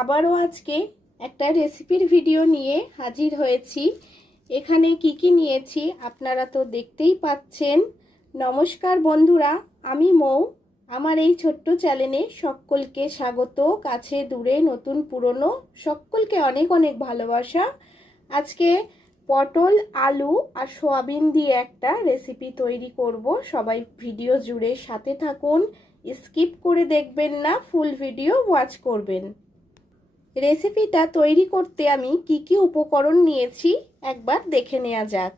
আবারও আজকে একটা রেসিপির ভিডিও নিয়ে হাজির হয়েছি। এখানে কি নিয়েছি আপনারা তো দেখতেই পাচ্ছেন। নমস্কার বন্ধুরা, আমি মৌ। আমার এই ছোট্ট চ্যানেলে সকলকে স্বাগত। কাছে দূরে নতুন পুরনো সকলকে অনেক অনেক ভালোবাসা। আজকে পটল, আলু আর সোয়াবিন দিয়ে একটা রেসিপি তৈরি করব। সবাই ভিডিও জুড়ে সাথে থাকুন, স্কিপ করে দেখবেন না, ফুল ভিডিও ওয়াচ করবেন। রেসিপিটা তৈরি করতে আমি কি উপকরণ নিয়েছি একবার দেখে নেওয়া যাক।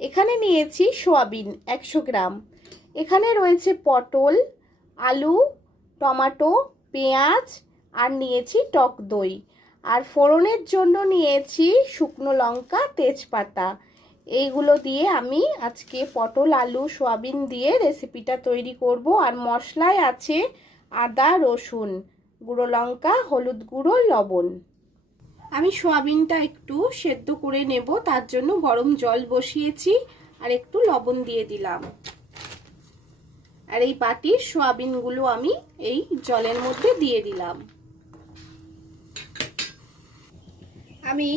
এখানে নিয়েছি সোয়াবিন 100 গ্রাম, এখানে রয়েছে পটল, আলু, টমেটো, পেঁয়াজ আর নিয়েছি টক দই। আর ফোড়নের জন্য নিয়েছি শুকনো লঙ্কা, তেজপাতা। এইগুলো দিয়ে আমি আজকে পটল, আলু, সোয়াবিন দিয়ে রেসিপিটা তৈরি করব। আর মশলায় আছে আদা, রসুন, গুঁড়ো লঙ্কা, হলুদ গুঁড়ো, লবণ। আমি সোয়াবিনটা একটু সেদ্ধ করে নেব, তার জন্য গরম জল বসিয়েছি আর একটু লবণ দিয়ে দিলাম। আর এই বাটির সোয়াবিনগুলো আমি এই জলের মধ্যে দিয়ে দিলাম। আমি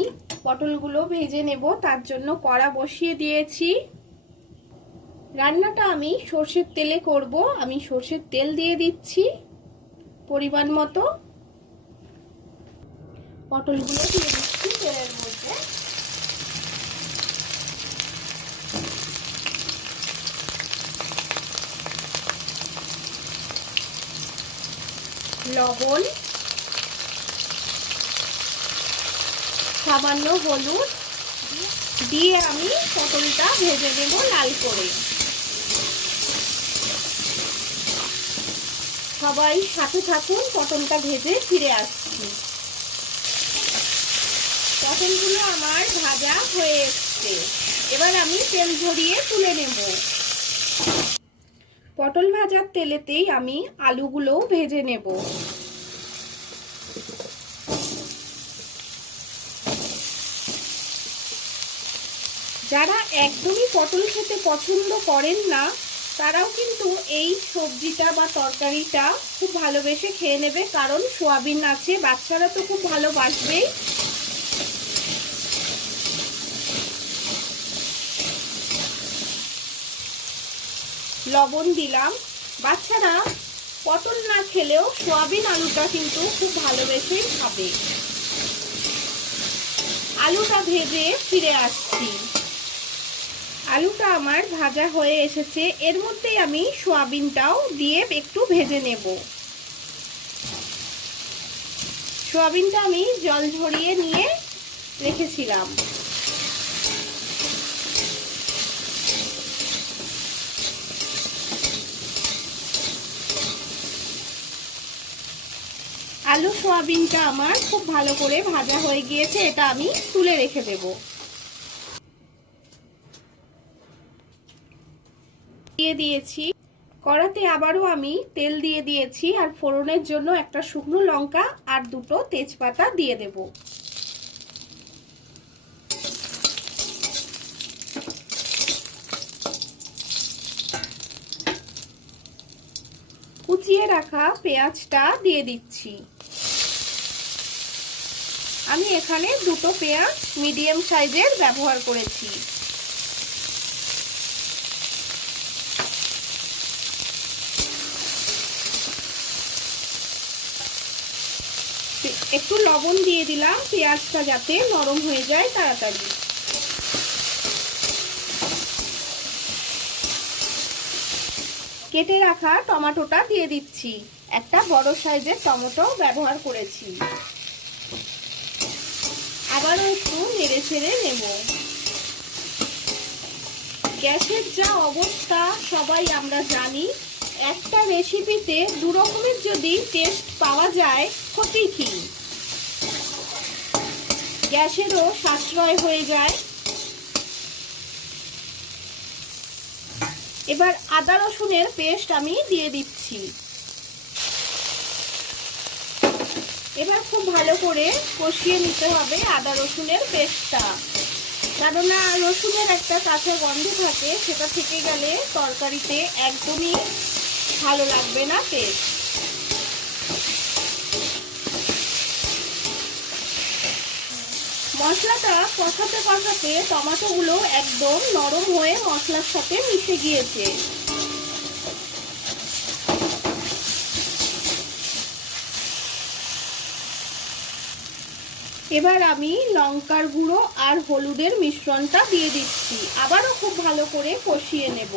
পটলগুলো ভেজে নেব, তার জন্য কড়া বসিয়ে দিয়েছি। রান্নাটা আমি সর্ষের তেলে করব। আমি সর্ষের তেল দিয়ে দিচ্ছি পরিমাণ মতো। পটলগুলো দিয়ে দিচ্ছি তেলের মধ্যে। লবণ, সামান্য হলুদ দিয়ে আমি পটলটা ভেজে নেব লাল করে। সবাই সাথে থাকুন, পটলটা ভেজে ফিরে আসছি। পটলগুলো আমার ভাজা হয়ে এসছে, এবার আমি তেল ঝরিয়ে তুলে নেব। পটল ভাজার তেলেতেই আমি আলুগুলোও ভেজে নেব। যারা একদমই পটল খেতে পছন্দ করেন না, তারাও কিন্তু এই সবজিটা বা তরকারিটা খুব ভালোবেসে খেয়ে নেবে, কারণ সোয়াবিন আছে, বাচ্চারা তো খুব ভালোবাসবেই। লবণ দিলাম। বাচ্চারা পটল না খেলেও সোয়াবিন আলুটা কিন্তু খুব ভালোবেসেই খাবে। আলুটা ভেজে ফিরে আসছি। আলুটা আমার ভাজা হয়ে এসেছে, এর মধ্যেই আমি সোয়াবিনটাও দিয়ে একটু ভেজে নেব। সোয়াবিনটা আমি জল ঝরিয়ে নিয়ে রেখেছিলাম। আলু সোয়াবিনটা আমার খুব ভালো করে ভাজা হয়ে গিয়েছে, এটা আমি তুলে রেখে দেব। দিয়ে দিয়েছি কড়াতে, আবারও আমি তেল দিয়ে দিয়েছি। আর ফোড়নের জন্য একটা শুকনো লঙ্কা আর দুটো তেজপাতা দিয়ে দেব। কুচিয়ে রাখা পেঁয়াজটা দিয়ে দিচ্ছি। আমি এখানে দুটো পেঁয়াজ মিডিয়াম সাইজের ব্যবহার করেছি। একটু লবণ দিয়ে দিলাম, পেঁয়াজটা যাতে নরম হয়ে যায় তাড়াতাড়ি। কেটে রাখা টমেটোটা দিয়ে দিচ্ছি। একটা বড় সাইজের টমেটো ব্যবহার করেছি। আবারও একটু নেড়ে ছেড়ে নেব। গ্যাসের যা অবস্থা সবাই আমরা জানি, একটা রেসিপিতে দু রকমের যদি টেস্ট পাওয়া যায় ক্ষতি কি? গ্যাসেরও সাশ্রয় হয়ে যায়। এবার আদা রসুনের পেস্ট আমি দিয়ে দিচ্ছি। এবার খুব ভালো করে কষিয়ে নিতে হবে আদা রসুনের পেস্টটা, কারণ রসুনের একটা কাঁচা গন্ধ থাকে, সেটা থেকে গেলে তরকারিতে একদমই ভালো লাগবে না টেস্ট। মশলাটা কষাতে কষাতে টমেটোগুলো একদম নরম হয়ে মশলার সাথে মিশে গিয়েছে। এবার আমি লঙ্কার গুঁড়ো আর হলুদের মিশ্রণটা দিয়ে দিচ্ছি, আবারও খুব ভালো করে কষিয়ে নেব।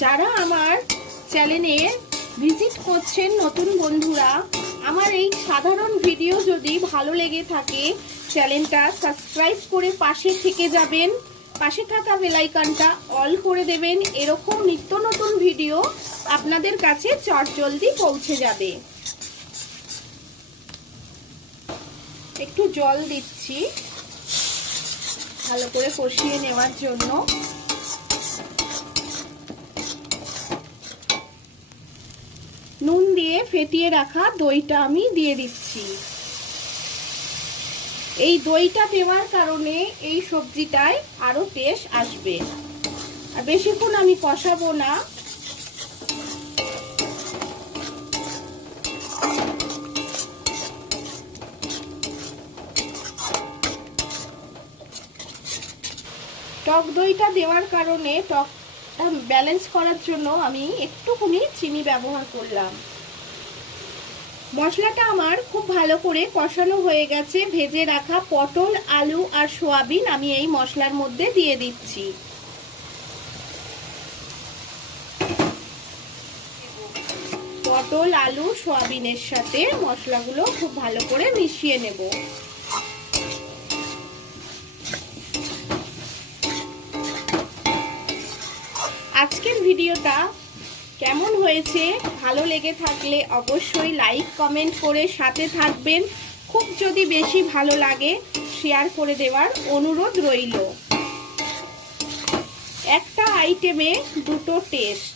যারা আমার চ্যানেলে ভিজিট করছেন নতুন বন্ধুরা, আমার এই সাধারণ ভিডিও যদি ভালো লেগে থাকে চ্যানেলটা সাবস্ক্রাইব করে পাশে থেকে যাবেন, পাশে থাকা বেল আইকনটা অল করে দেবেন। এরকম নিত্য নতুন ভিডিও আপনাদের কাছে চটজলদি পৌঁছে যাবে। একটু জল দিচ্ছি ভালো করে কষিয়ে নেওয়ার জন্য। নুন দিয়ে ফেটিয়ে রাখা দইটা আমি দিয়ে দিচ্ছি। এই দইটা দেওয়ার কারণে এই সবজিটায় আরো টেস্ট আসবে। আর বেশিক্ষণ আমি কষাবো না। টক দইটা দেওয়ার কারণে টকটা ব্যালেন্স করার জন্য আমি একটুখানি চিনি ব্যবহার করলাম। মশলাটা আমার খুব ভালো করে কষানো হয়ে গেছে। ভেজে রাখা পটল, আলু আর সয়াবিন আমি এই মশলার মধ্যে দিয়ে দিচ্ছি। পটল, আলু, সয়াবিনের সাথে মশলাগুলো খুব ভালো করে মিশিয়ে নেব। আজকের ভিডিওটা কেমন হয়েছে, ভালো লেগে থাকলে অবশ্যই লাইক কমেন্ট করে সাথে থাকবেন। খুব যদি বেশি ভালো লাগে শেয়ার করে দেওয়ার অনুরোধ রইল। একটা আইটেমে দুটো টেস্ট।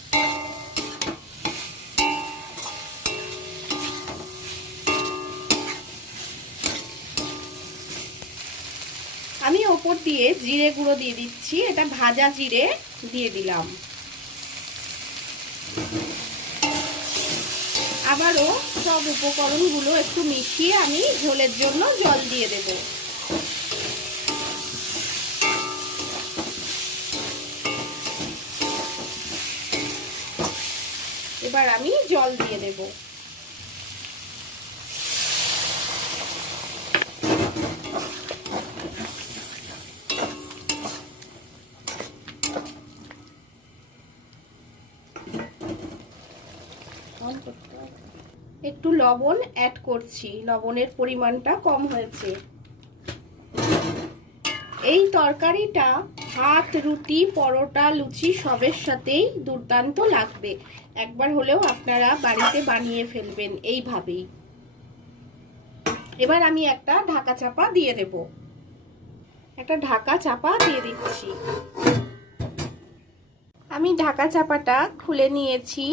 আমি ওপর দিয়ে জিরে গুঁড়ো দিয়ে দিচ্ছি, এটা ভাজা জিরে দিয়ে দিলাম। আবারও সব উপকরণগুলো একটু মিশিয়ে আমি ঝোলের জন্য জল দিয়ে দেব। এবার আমি জল দিয়ে দেব। একটু লবণ অ্যাড করছি, লবণের পরিমাণটা কম হয়েছে। এই তরকারিটা ভাত, রুটি, পরোটা, লুচি সবের সাথেই দুর্দান্ত লাগবে। একবার হলেও আপনারা বাড়িতে বানিয়ে ফেলবেন এইভাবেই। এবার আমি একটা ঢাকা চাপা দিয়ে দেব। একটা ঢাকা চাপা দিয়ে দিচ্ছি। আমি ঢাকা চাপাটা খুলে নিয়েছি।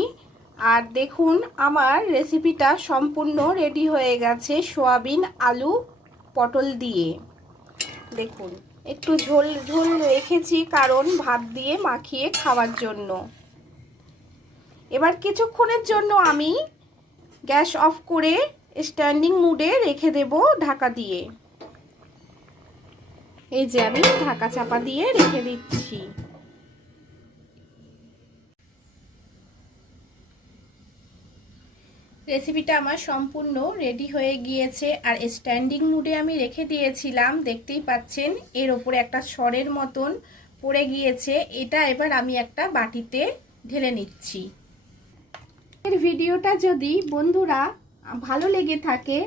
আর দেখুন আমার রেসিপিটা সম্পূর্ণ রেডি হয়ে গেছে সয়াবিন, আলু, পটল দিয়ে। দেখুন একটু ঝোল ঝোল রেখেছি কারণ ভাত দিয়ে মাখিয়ে খাওয়ার জন্য। এবার কিছুক্ষণের জন্য আমি গ্যাস অফ করে স্ট্যান্ডিং মুডে রেখে দেব ঢাকা দিয়ে। এই যে আমি ঢাকা চাপা দিয়ে রেখে দিচ্ছি। রেসিপিটা আমার সম্পূর্ণ রেডি হয়ে গিয়েছে। আর স্ট্যান্ডিং মুডে আমি রেখে দিয়েছিলাম, দেখতেই পাচ্ছেন এর ওপরে একটা সরের মতন পড়ে গিয়েছে। এটা এবার আমি একটা বাটিতে ঢেলে নিচ্ছি। এর ভিডিওটা যদি বন্ধুরা ভালো লেগে থাকে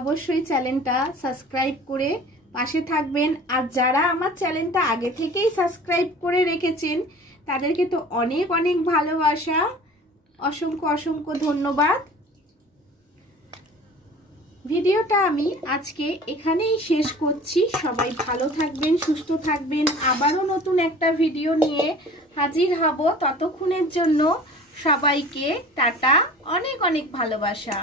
অবশ্যই চ্যানেলটা সাবস্ক্রাইব করে পাশে থাকবেন। আর যারা আমার চ্যানেলটা আগে থেকেই সাবস্ক্রাইব করে রেখেছেন তাদেরকে তো অনেক অনেক ভালোবাসা, অসংখ্য অসংখ্য ধন্যবাদ। ভিডিওটা আমি আজকে এখানেই শেষ করছি। সবাই ভালো থাকবেন, সুস্থ থাকবেন। আবারও নতুন একটা ভিডিও নিয়ে হাজির হব। ততক্ষণের জন্য সবাইকে টাটা, অনেক অনেক ভালোবাসা।